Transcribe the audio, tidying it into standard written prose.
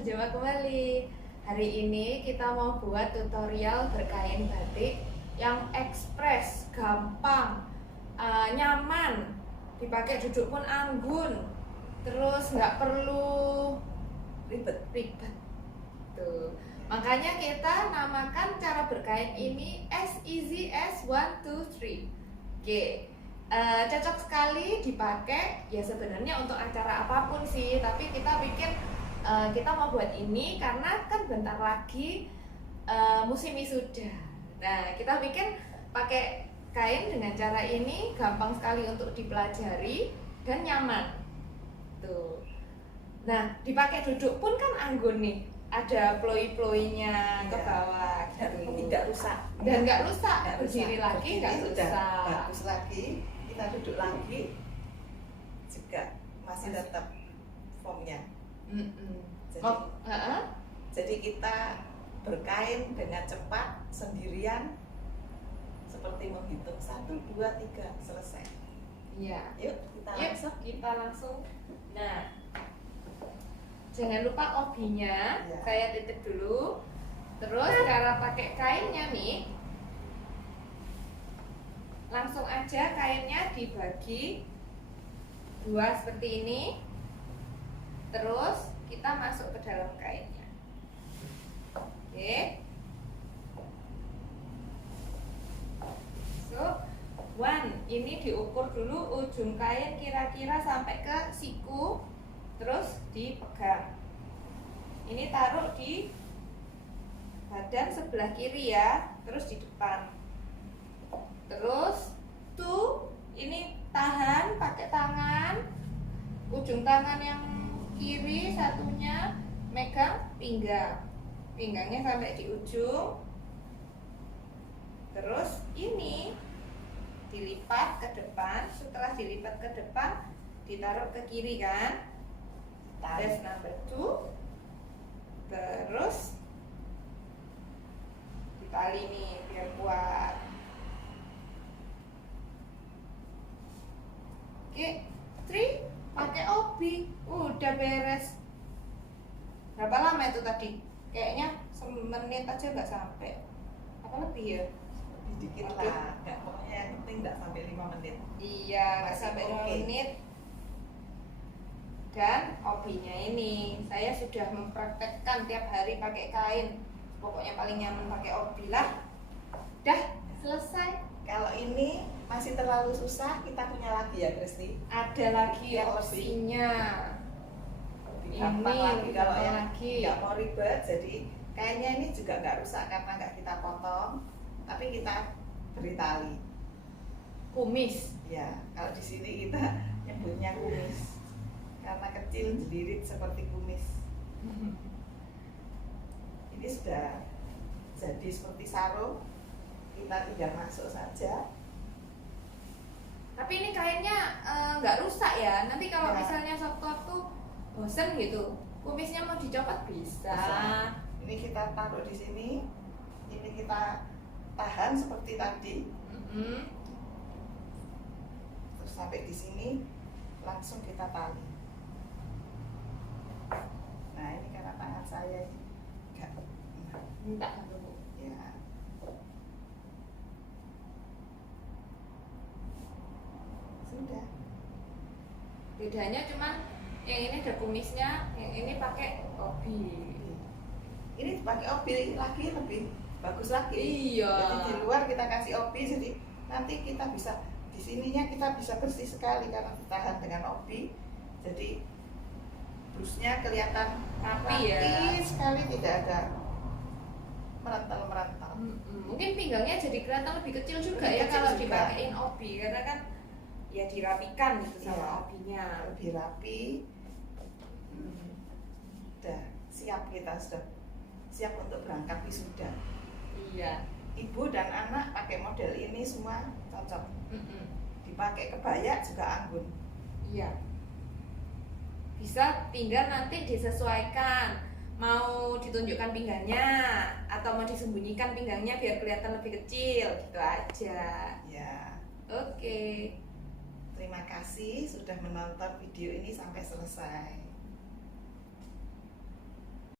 berjumpa kembali. Hari ini kita mau buat tutorial berkain batik yang ekspres, gampang, nyaman, dipakai duduk pun anggun, terus nggak perlu ribet. Tuh. Makanya kita namakan cara berkain ini as easy as 1, 2, 3. Oke. Cocok sekali dipakai ya sebenarnya untuk acara apapun sih, tapi kita bikin kita mau buat ini karena kan bentar lagi musim wisuda. Nah, kita bikin pakai kain dengan cara ini, gampang sekali untuk dipelajari dan nyaman. Tuh. Nah, dipakai duduk pun kan anggun nih. Ada ploi-ploinya ke bawah dan gitu. tidak rusak. Dan nggak rusak, berdiri lagi nggak rusak. Bagus lagi, kita duduk lagi juga masih tetap formnya. Jadi kita berkain dengan cepat sendirian seperti menghitung 1, 2, 3 selesai. Iya. Yuk kita langsung. Nah, jangan lupa obinya, ya. Saya titip dulu. Terus cara pakai kainnya nih, langsung aja kainnya dibagi 2 seperti ini. Terus kita masuk ke dalam kainnya. Oke. So, 1, ini diukur dulu ujung kain kira-kira sampai ke siku. Terus dipegang. Ini taruh di badan sebelah kiri ya, terus di depan. Terus 2, ini tahan pakai tangan. Ujung tangan yang kiri satunya megang pinggang. Pinggangnya sampai di ujung. Terus ini dilipat ke depan. Setelah dilipat ke depan, ditaruh ke kiri kan. That's number 2. Terus ditali nih biar kuat. Oke, 3 pakai obi. Udah beres. Berapa lama itu tadi? Kayaknya semenit aja nggak sampai. Apa lebih ya? Dikit lah, nggak, pokoknya yang penting nggak sampai 5 menit. Iya, nggak sampai 5 menit. Dan obinya ini saya sudah mempraktekkan tiap hari pakai kain. Pokoknya paling nyaman pakai obi lah. Dah selesai. Kalau ini masih terlalu susah, kita punya lagi ya Kristi. Ada lagi yang opsinya. Lebih gampang lagi kalau yang lagi. nggak mau ribet. Jadi kainnya ini juga nggak rusak karena nggak kita potong, tapi kita beri tali. Kumis. Ya, kalau di sini kita nyebutnya kumis. Karena kecil jelirit seperti kumis. Ini sudah jadi seperti sarung, kita tinggal masuk saja. Tapi ini kainnya nggak rusak ya. Nanti kalau Ya. misalnya sewaktu-waktu bosen gitu, kumisnya mau dicopot bisa. Ini kita taruh di sini, ini kita tahan seperti tadi. Terus sampai di sini langsung kita tali. Nah, ini karena tangan saya enggak. Minta dulu. Ya. Sudah. Bedanya cuman yang ini ada kumisnya, yang ini pakai obi. Ini pakai obi lagi lebih bagus lagi. Iya. Jadi di luar kita kasih obi, jadi nanti kita bisa di sininya kita bisa bersih sekali karena ditahan dengan obi. Jadi brusnya kelihatan Rapi ya. sekali, tidak ada merental-merental. Mungkin pinggangnya jadi kelihatan lebih kecil juga Lebih ya kecil kalau juga. dipakein obi, karena kan ya dirapikan gitu sama Iya. obinya. Lebih rapi. Udah siap, kita sudah siap untuk berangkat wisuda. Iya. Ibu dan anak pakai model ini semua cocok. Dipakai kebaya juga anggun. Iya. Bisa tinggal nanti disesuaikan, mau ditunjukkan pinggangnya atau mau disembunyikan pinggangnya biar kelihatan lebih kecil, gitu aja. Ya. Oke. Terima kasih sudah menonton video ini sampai selesai.